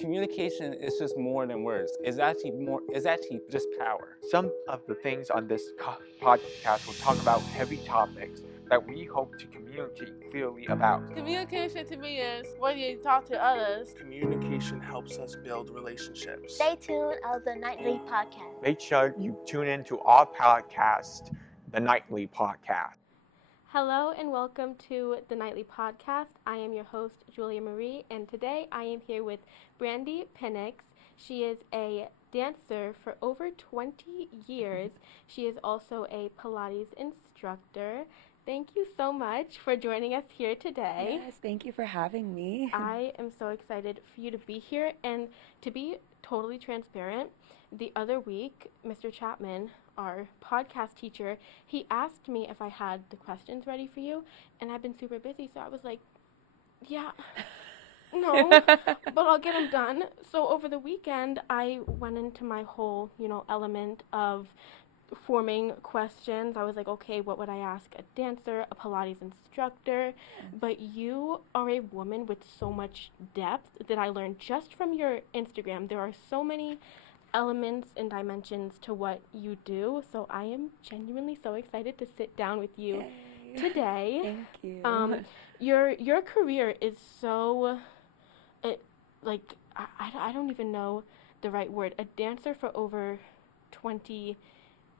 communication is just more than words. It's actually just power. Some of the things on this podcast will talk about heavy topics that we hope to communicate clearly about. Communication to me is when you talk to others. Communication helps us build relationships. Stay tuned on the Nightly Podcast. Make sure you tune in to our podcast, the Nightly Podcast. Hello and welcome to the Nightly Podcast. I am your host, Julia Marie, and today I am here with Brandi Pinnix. She is a dancer for over 20 years. She is also a Pilates instructor. Thank you so much for joining us here today. Yes, thank you for having me. I am so excited for you to be here, and to be totally transparent, the other week, Mr. Chapman, our podcast teacher, he asked me if I had the questions ready for you, and I've been super busy, so I was like, yeah, no, but I'll get them done. So over the weekend, I went into my whole, element of forming questions. I was like, okay, what would I ask a dancer, a Pilates instructor? But you are a woman with so much depth that I learned just from your Instagram. There are so many elements and dimensions to what you do, so I am genuinely so excited to sit down with you today. Thank you. Your career is so, I don't even know the right word. A dancer for over 20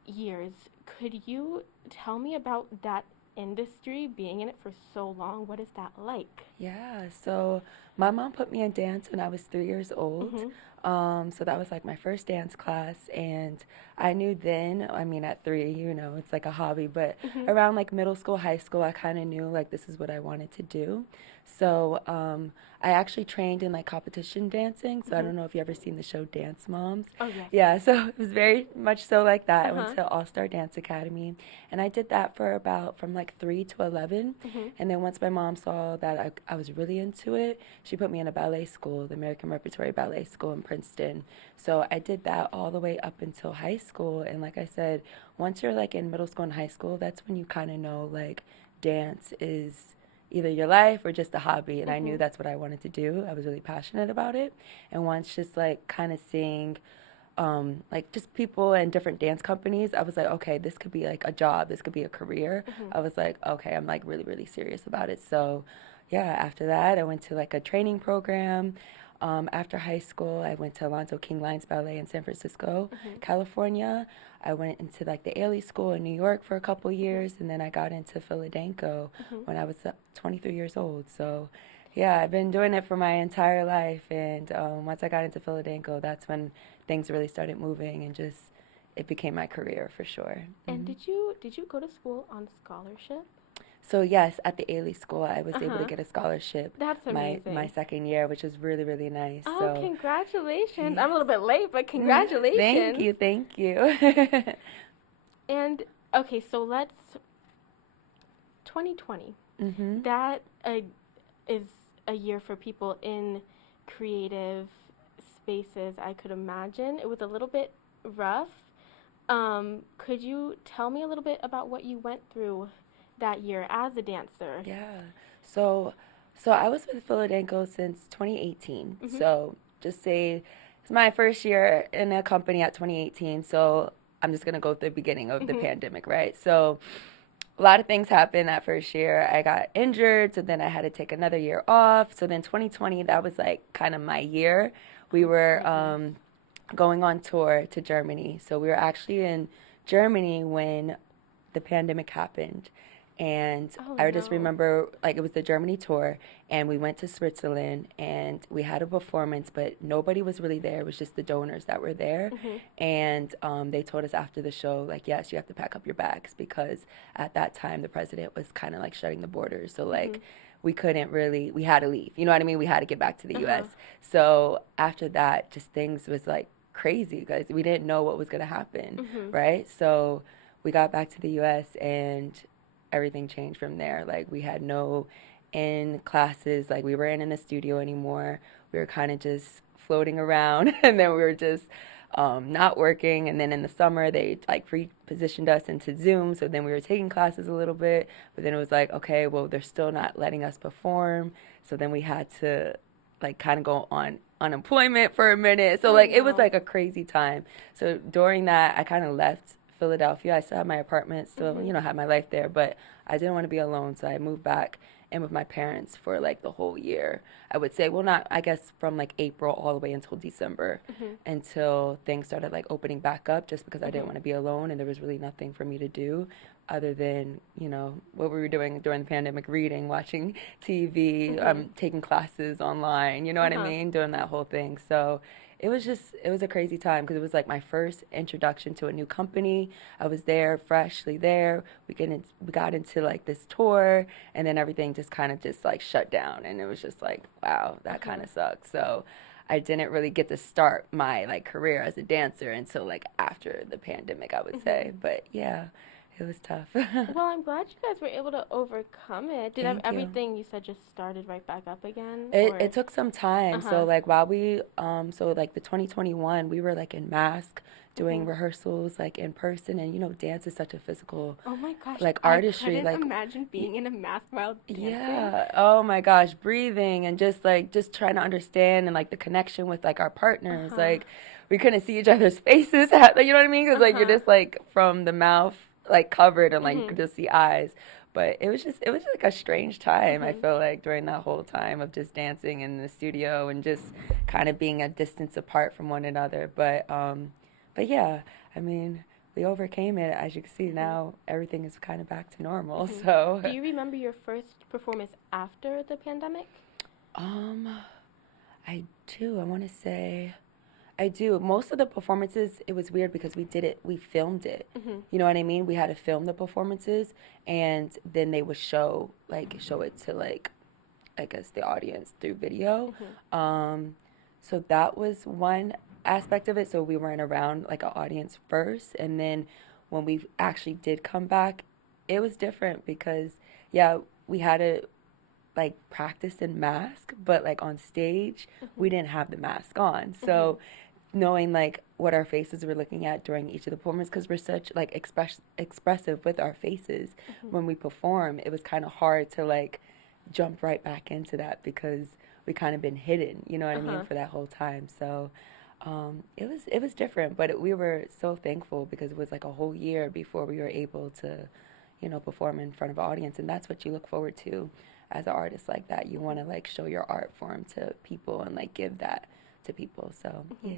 years. Could you tell me about that industry, being in it for so long? What is that like? Yeah, so my mom put me in dance when I was 3 years old. So that was like my first dance class, and I knew then, at 3, it's like a hobby, but around like middle school, high school, I kind of knew like this is what I wanted to do. So I actually trained in like competition dancing, so I don't know if you ever seen the show Dance Moms. Oh, yes. Yeah, so it was very much so like that. I went to All-Star Dance Academy, and I did that for from like 3 to 11, and then once my mom saw that I was really into it, she put me in a ballet school, the American Repertory Ballet School in Princeton. So I did that all the way up until high school, and like I said, once you're like in middle school and high school, that's when you kind of know like dance is either your life or just a hobby, and I knew that's what I wanted to do. I was really passionate about it, and once just like kind of seeing like just people in different dance companies, I was like, okay, this could be like a job, this could be a career. I was like, okay, I'm like really, really serious about it. So yeah, after that, I went to like a training program. After high school, I went to Alonzo King Lions Ballet in San Francisco, California. I went into like the Ailey School in New York for a couple years, and then I got into Philadelphia when I was 23 years old. So yeah, I've been doing it for my entire life, and once I got into Philadelphia, that's when things really started moving, and just it became my career for sure. And did you go to school on scholarship? So yes, at the Ailey School, I was able to get a scholarship. That's amazing. My second year, which was really, really nice. Oh, so, congratulations. I'm a little bit late, but congratulations. Thank you. And, okay, so let's, 2020, that is a year for people in creative spaces, I could imagine. It was a little bit rough. Could you tell me a little bit about what you went through that year as a dancer? Yeah. So I was with Philadelphia since 2018. So just say it's my first year in a company at 2018. So I'm just going to go to the beginning of the pandemic, right? So a lot of things happened that first year. I got injured, so then I had to take another year off. So then 2020, that was like kind of my year. We were going on tour to Germany. So we were actually in Germany when the pandemic happened. And I just remember, like, it was the Germany tour, and we went to Switzerland, and we had a performance, but nobody was really there. It was just the donors that were there. And they told us after the show, like, yes, you have to pack up your bags, because at that time, the president was kind of, like, shutting the borders. So, like, we couldn't really, we had to leave. You know what I mean? We had to get back to the U.S. So after that, just things was, like, crazy, because we didn't know what was going to happen, right? So we got back to the U.S., and everything changed from there. Like, we had no in classes, like we weren't in the studio anymore. We were kind of just floating around, and then we were just not working. And then in the summer, they like repositioned us into Zoom. So then we were taking classes a little bit, but then it was like, okay, well, they're still not letting us perform. So then we had to like kind of go on unemployment for a minute. So like it was like a crazy time. So during that, I kind of left Philadelphia. I still had my apartment, still, you know, had my life there, but I didn't want to be alone. So I moved back in with my parents for like the whole year. I would say, well, not, I guess from like April all the way until December, until things started like opening back up, just because I didn't want to be alone and there was really nothing for me to do other than, you know, what we were doing during the pandemic, reading, watching TV, taking classes online, you know what I mean? Doing that whole thing. So it was a crazy time because it was like my first introduction to a new company. I was there, freshly there. We got into like this tour, and then everything just kind of just like shut down. And it was just like, wow, that kind of sucks. So I didn't really get to start my like career as a dancer until like after the pandemic, I would say. But yeah, it was tough. Well, I'm glad you guys were able to overcome it. Did Thank you. everything you said just started right back up again? It took some time. So like while we so like the 2021, we were like in mask doing rehearsals like in person, and you know, dance is such a physical like artistry. I couldn't imagine being in a mask while dancing. Yeah. Oh my gosh, breathing and just trying to understand and like the connection with like our partners. Like we couldn't see each other's faces. Like, you know what I mean? Because like you're just like from the mouth like covered and like you could just see eyes. But it was like a strange time. I feel like during that whole time of just dancing in the studio and just kind of being a distance apart from one another. But yeah, I mean, we overcame it. As you can see now, everything is kind of back to normal. So do you remember your first performance after the pandemic? I do. I want to say I do. Most of the performances, it was weird because we filmed it. You know what I mean? We had to film the performances, and then they would show it to like, I guess, the audience through video. So that was one aspect of it. So we weren't around like an audience first, and then when we actually did come back, it was different because we had to like practice in mask, but like on stage we didn't have the mask on. So knowing like what our faces were looking at during each of the performances, because we're such like expressive with our faces when we perform, it was kind of hard to like jump right back into that because we kind of been hidden, you know what I mean, for that whole time. So it was different, but we were so thankful because it was like a whole year before we were able to, you know, perform in front of an audience, and that's what you look forward to as an artist like that. You want to like show your art form to people and like give that to people. So yeah.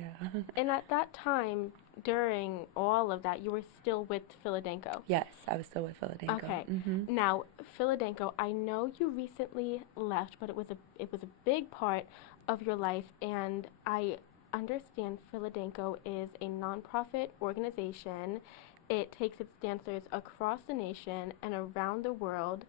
And at that time, during all of that, you were still with Philadenko. Yes, I was still with Philadenko. Okay. Now, Philadenko, I know you recently left, but it was a big part of your life, and I understand Philadenko is a nonprofit organization. It takes its dancers across the nation and around the world.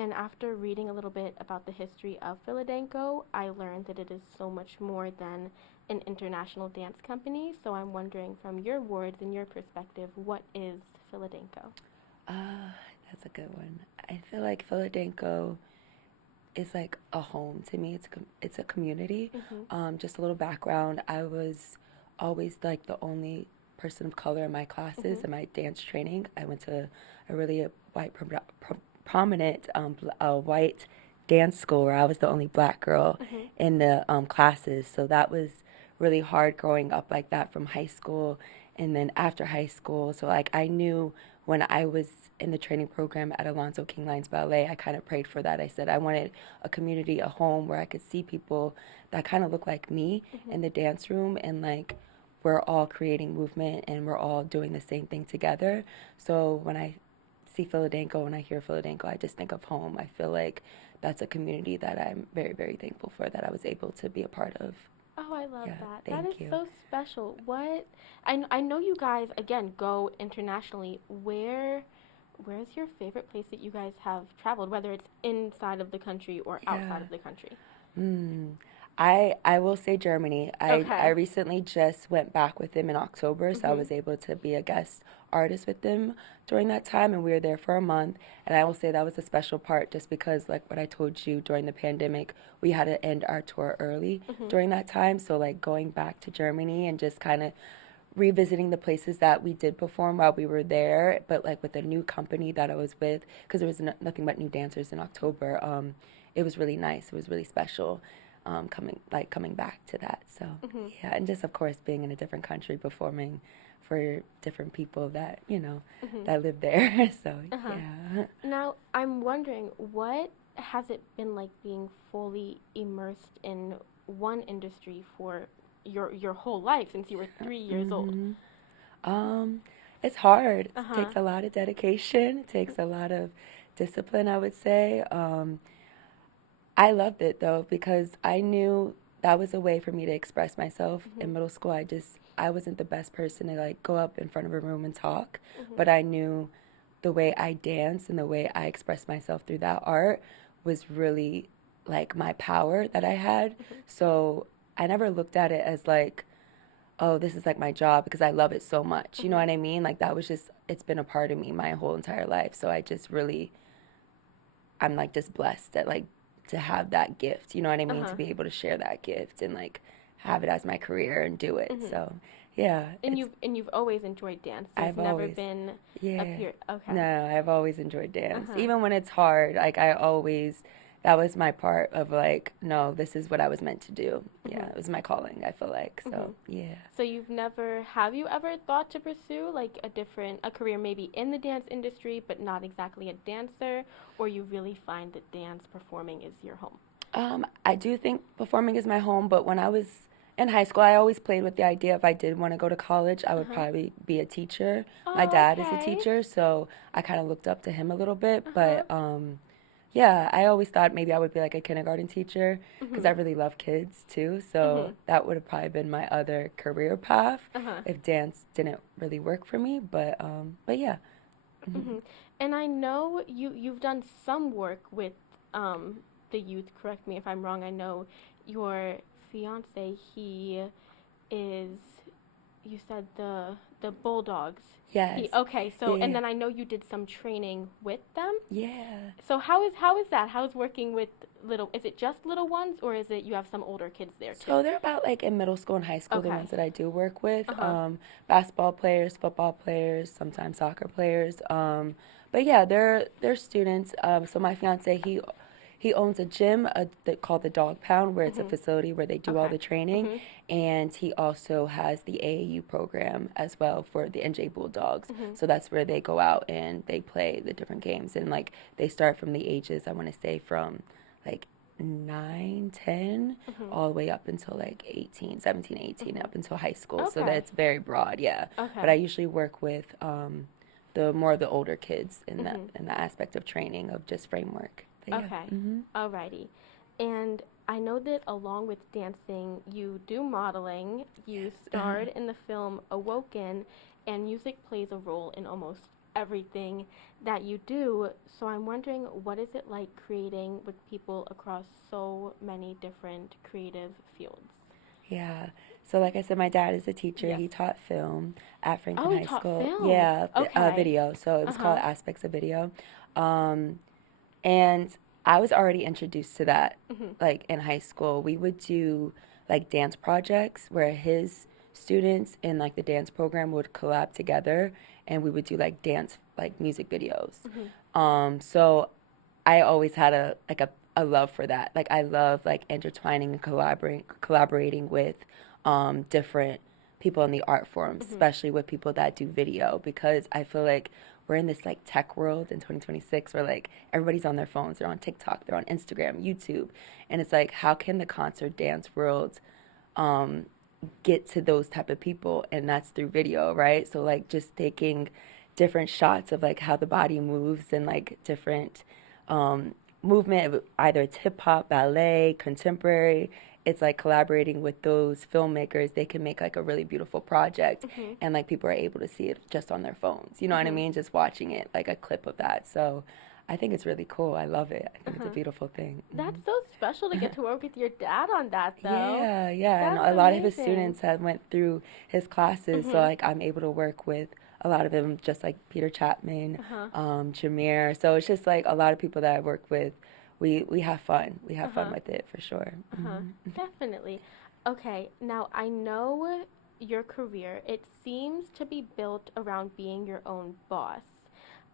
And after reading a little bit about the history of Philadenko, I learned that it is so much more than an international dance company. So I'm wondering, from your words and your perspective, what is Philadenko? That's a good one. I feel like Philadenko is like a home to me. It's a community. Just a little background. I was always like the only person of color in my classes and my dance training. I went to a really white prominent white dance school where I was the only black girl in the classes. So that was really hard growing up like that from high school and then after high school. So like I knew when I was in the training program at Alonzo King Lines Ballet, I kind of prayed for that. I said I wanted a community, a home where I could see people that kind of look like me in the dance room, and like we're all creating movement and we're all doing the same thing together. So when I see Philadenko, when I hear Philadenko, I just think of home. I feel like that's a community that I'm very, very thankful for that I was able to be a part of. Oh, I love that. Thank That is you. so special. What I know you guys again go internationally. Where's your favorite place that you guys have traveled, whether it's inside of the country or outside of the country? I will say Germany. I recently just went back with them in October, so I was able to be a guest artist with them during that time, and we were there for a month. And I will say that was a special part just because, like what I told you, during the pandemic, we had to end our tour early during that time. So like going back to Germany and just kind of revisiting the places that we did perform while we were there, but like with a new company that I was with, because there was nothing but new dancers in October. It was really nice. It was really special. coming back to that. So yeah, and just of course being in a different country performing for different people that that live there. So yeah. Now I'm wondering, what has it been like being fully immersed in one industry for your whole life since you were 3 years old? It's hard. It Uh-huh. takes a lot of dedication. It takes a lot of discipline, I would say. I loved it though because I knew that was a way for me to express myself. In middle school, I wasn't the best person to like go up in front of a room and talk, but I knew the way I danced and the way I expressed myself through that art was really like my power that I had. So I never looked at it as like, oh, this is like my job because I love it so much. You know what I mean? Like that was just, it's been a part of me my whole entire life. So I'm like just blessed that like to have that gift, you know what I mean? To be able to share that gift and like have it as my career and do it. So yeah. And you've always enjoyed dance. So I've it's never always- been Yeah. a period. Okay. No, I've always enjoyed dance. Even when it's hard, like that was my part of like, no, this is what I was meant to do. Yeah, it was my calling, I feel like. So, yeah. So have you ever thought to pursue like a career maybe in the dance industry, but not exactly a dancer, or you really find that dance performing is your home? I do think performing is my home, but when I was in high school, I always played with the idea if I did want to go to college, I would probably be a teacher. My dad is a okay. teacher, so I kind of looked up to him a little bit, but yeah, I always thought maybe I would be like a kindergarten teacher because I really love kids too. So that would have probably been my other career path if dance didn't really work for me. But yeah. And I know you've done some work with the youth. Correct me if I'm wrong. I know your fiance. He is. You said the Bulldogs. Yes. Okay. So Yeah. and then I know you did some training with them. Yeah. So how is that? How's working with little? Is it just little ones, or is it you have some older kids there too? So they're about like in middle school and high school, the Okay. ones that I do work with. Basketball players, football players, sometimes soccer players. But yeah, they're students. So my fiance, he owns a gym called the Dog Pound, where it's a facility where they do all the training. And he also has the AAU program as well for the NJ Bulldogs. So that's where they go out and they play the different games. And like they start from the ages, I want to say from like 9, 10, all the way up until like 18, 17, 18, up until high school. So Okay. that's very broad, yeah. Okay. But I usually work with the older kids in the aspect of training of just framework. But yeah. Okay. Alrighty. And I know that along with dancing, you do modeling. You starred in the film Awoken, and music plays a role in almost everything that you do. So I'm wondering, what is it like creating with people across so many different creative fields? Yeah. So like I said, my dad is a teacher. Yes. He taught film at Franklin Oh, he High taught School. film. Yeah, Okay. video. So it was called Aspects of Video. And I was already introduced to that like in high school. We would do like dance projects where his students in like the dance program would collab together and we would do like dance like music videos. So I always had a love for that. Like I love like intertwining and collaborating with different people in the art form, especially with people that do video, because I feel like we're in this like tech world in 2026 where like everybody's on their phones, they're on TikTok, they're on Instagram, YouTube, and it's like how can the concert dance world get to those type of people? And that's through video, right? So like just taking different shots of like how the body moves and like different movement, either it's hip hop, ballet, contemporary. It's like collaborating with those filmmakers. They can make like a really beautiful project and like people are able to see it just on their phones. You know what I mean? Just watching it, like a clip of that. So I think it's really cool. I love it. I think it's a beautiful thing. That's so special to get to work with your dad on that, though. Yeah, yeah. And That's a lot of his amazing. students have went through his classes. So like I'm able to work with a lot of them, just like Peter Chapman, Jameer. So it's just like a lot of people that I work with. We have fun. We have fun with it for sure. Definitely. Okay, now I know your career, it seems to be built around being your own boss.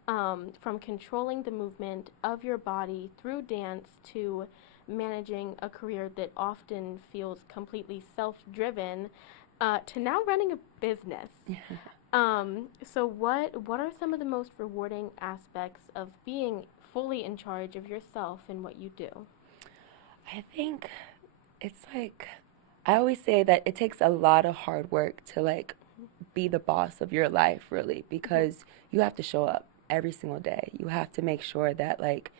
From controlling the movement of your body through dance to managing a career that often feels completely self-driven to now running a business. So what are some of the most rewarding aspects of being fully in charge of yourself and what you do? I think it's like, I always say that it takes a lot of hard work to like be the boss of your life, really, because you have to show up every single day. You have to make sure that like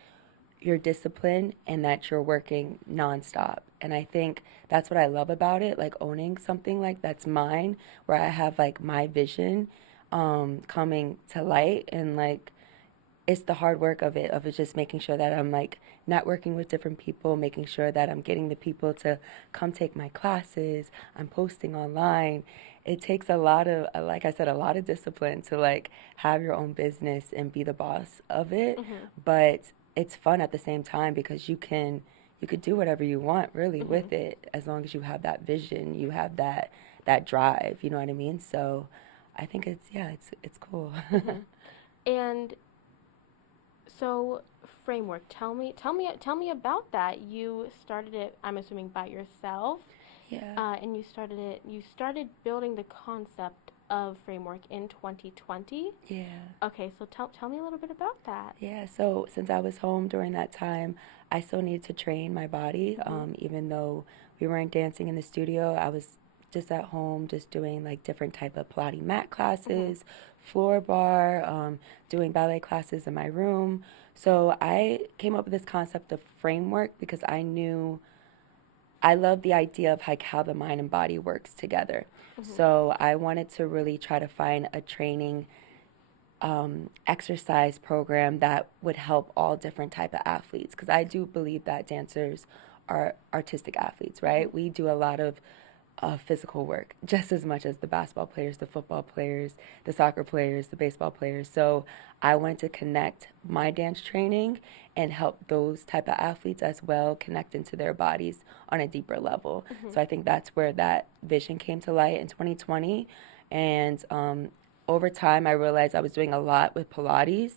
you're disciplined and that you're working nonstop. And I think that's what I love about it, like owning something like that's mine, where I have like my vision coming to light, and like it's the hard work of it just making sure that I'm like networking with different people, making sure that I'm getting the people to come take my classes, I'm posting online. It takes a lot of, like I said, a lot of discipline to like have your own business and be the boss of it. But it's fun at the same time because you could do whatever you want really with it, as long as you have that vision, you have that drive, you know what I mean? So I think it's cool. And so framework, tell me about that. You started it, I'm assuming, by yourself. Yeah. And you started building the concept of framework in 2020. Yeah. Okay, so tell me a little bit about that. Yeah, so since I was home during that time, I still needed to train my body. Even though we weren't dancing in the studio, I was just at home, just doing like different type of Pilates mat classes, floor bar, doing ballet classes in my room. So I came up with this concept of framework because I knew I love the idea of like how the mind and body works together. So I wanted to really try to find a training exercise program that would help all different type of athletes, because I do believe that dancers are artistic athletes, right? We do a lot of physical work just as much as the basketball players, the football players, the soccer players, the baseball players. So I wanted to connect my dance training and help those type of athletes as well connect into their bodies on a deeper level. So I think that's where that vision came to light in 2020. And over time, I realized I was doing a lot with Pilates,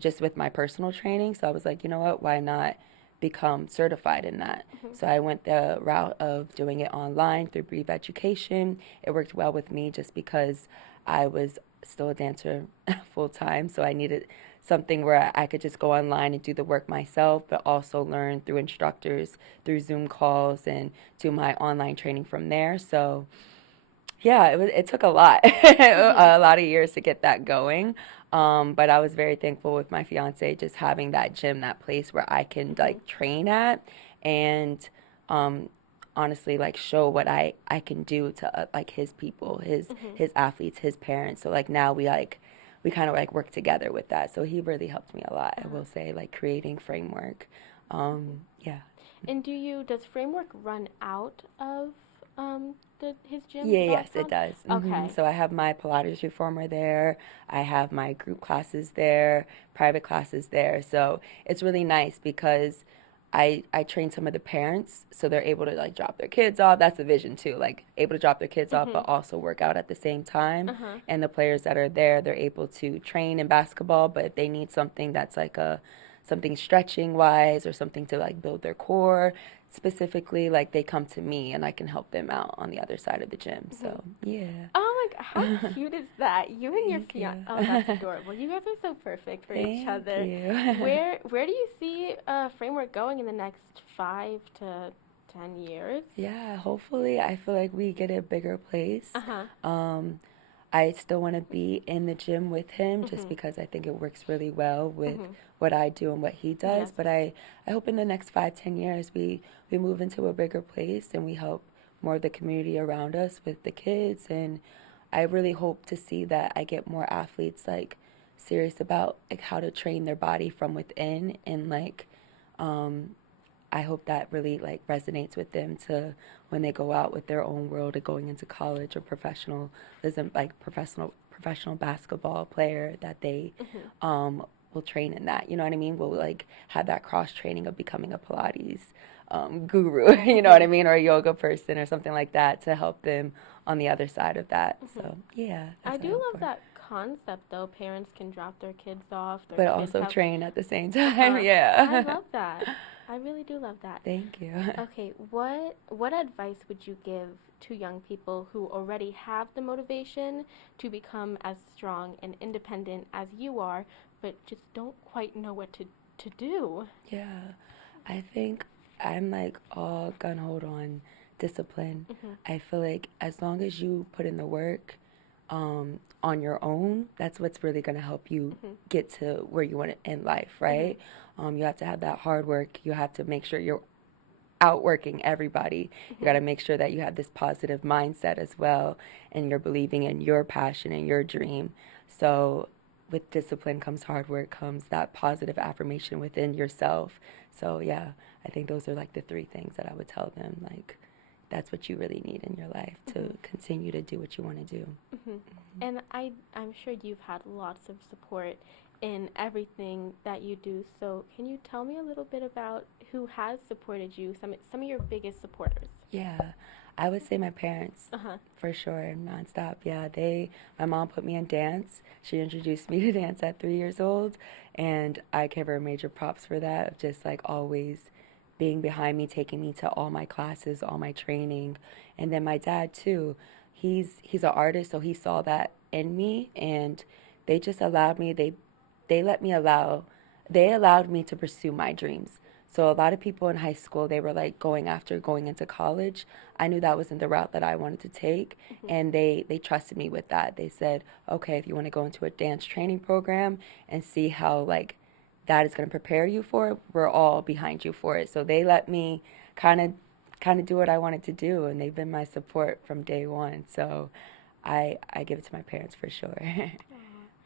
just with my personal training. So I was like, you know what, why not become certified in that? So I went the route of doing it online through Brief Education. It worked well with me just because I was still a dancer full time, so I needed something where I could just go online and do the work myself, but also learn through instructors, through Zoom calls, and do my online training from there. So yeah, it took a lot, a lot of years to get that going. But I was very thankful with my fiance just having that gym, that place where I can like train at and honestly like show what I can do to like his people, his athletes, his parents. So like now we kind of like work together with that. So he really helped me a lot, I will say, like creating framework. Yeah. And does framework run out of his gym? Yes, it does. Okay. So I have my Pilates reformer there. I have my group classes there, private classes there. So it's really nice because I train some of the parents so they're able to like drop their kids off. That's the vision too, like able to drop their kids off but also work out at the same time. And the players that are there, they're able to train in basketball, but if they need something that's like something stretching wise or something to like build their core specifically, like they come to me and I can help them out on the other side of the gym. So yeah. Oh my god, how cute is that? You and your fiance. Oh, that's adorable. You guys are so perfect for each other. Thank you. Where do you see framework going in the next 5 to 10 years? Yeah, hopefully I feel like we get a bigger place. I still want to be in the gym with him just because I think it works really well with what I do and what he does. Yes. But I hope in the next 5-10 years we move into a bigger place and we help more of the community around us with the kids. And I really hope to see that I get more athletes like serious about like how to train their body from within, and like I hope that really like resonates with them to when they go out with their own world of going into college or professionalism, like professional basketball player, that they will train in that. You know what I mean? Will like have that cross training of becoming a Pilates guru, you know what I mean, or a yoga person or something like that to help them on the other side of that. So yeah, I that's do what hope love for. that concept though. Parents can drop their kids off, But also train at the same time. Yeah. I love that. I really do love that. Thank you. Okay, what advice would you give to young people who already have the motivation to become as strong and independent as you are, but just don't quite know what to do? Yeah, I think I'm like all gun-ho on discipline. I feel like as long as you put in the work on your own, that's what's really going to help you get to where you want in life, right? You have to have that hard work. You have to make sure you're outworking everybody. You got to make sure that you have this positive mindset as well, and you're believing in your passion and your dream. So with discipline comes hard work, comes that positive affirmation within yourself. So yeah, I think those are like the 3 things that I would tell them. Like, that's what you really need in your life to continue to do what you want to do. And I'm sure you've had lots of support in everything that you do. So can you tell me a little bit about who has supported you, some of your biggest supporters? Yeah, I would say my parents, for sure, nonstop. Yeah, my mom put me in dance. She introduced me to dance at 3 years old, and I give her major props for that, of just like always being behind me, taking me to all my classes, all my training. And then my dad too, he's an artist, so he saw that in me, and they just allowed me, they allowed me to pursue my dreams. So a lot of people in high school, they were like going into college. I knew that wasn't the route that I wanted to take, and they trusted me with that. They said, okay, if you want to go into a dance training program and see how like that is going to prepare you for it, we're all behind you for it. So they let me kind of do what I wanted to do, and they've been my support from day one. So I give it to my parents for sure.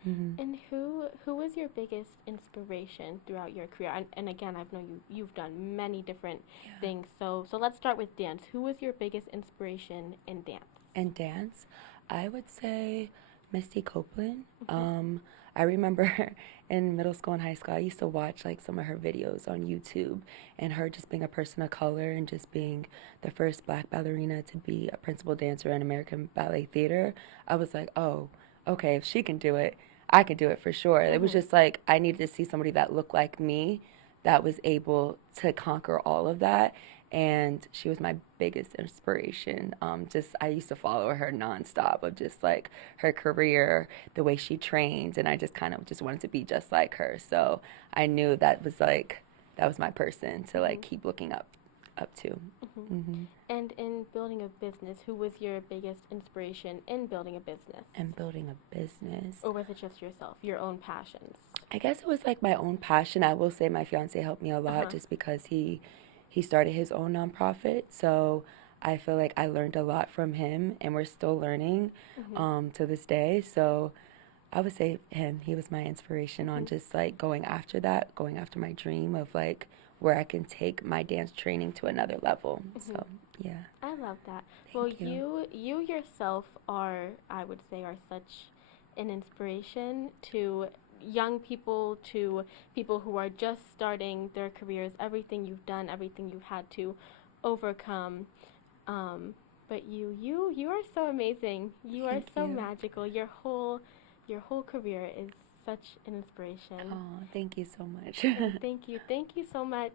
And who was your biggest inspiration throughout your career? And again, I've known you've done many different things. So let's start with dance. Who was your biggest inspiration in dance? In dance, I would say Misty Copeland. I remember in middle school and high school, I used to watch like some of her videos on YouTube, and her just being a person of color and just being the first Black ballerina to be a principal dancer in American Ballet Theater. I was like, oh, okay, if she can do it, I could do it for sure. It was just like I needed to see somebody that looked like me, that was able to conquer all of that. And she was my biggest inspiration. I used to follow her nonstop of just like her career, the way she trained, and I just kind of just wanted to be just like her. So I knew that was my person to like keep looking up to. And in building a business, who was your biggest inspiration in building a business? And building a business. Or was it just yourself, your own passions? I guess it was like my own passion. I will say my fiance helped me a lot just because he started his own nonprofit. So I feel like I learned a lot from him, and we're still learning to this day. So I would say him. He was my inspiration on just like going after my dream of like where I can take my dance training to another level. So yeah. I love that. Thank you. You yourself are, I would say, are such an inspiration to young people, to people who are just starting their careers, everything you've done, everything you've had to overcome. But you are so amazing. You are so magical. Your whole career is such an inspiration. Oh, thank you so much. Thank you so much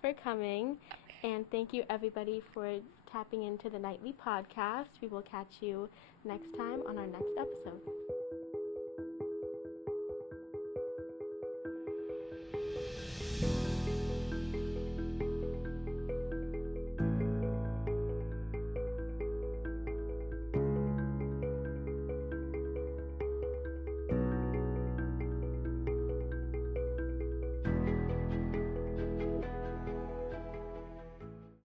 for coming. And thank you everybody for tapping into the Nightly Podcast. We will catch you next time on our next episode.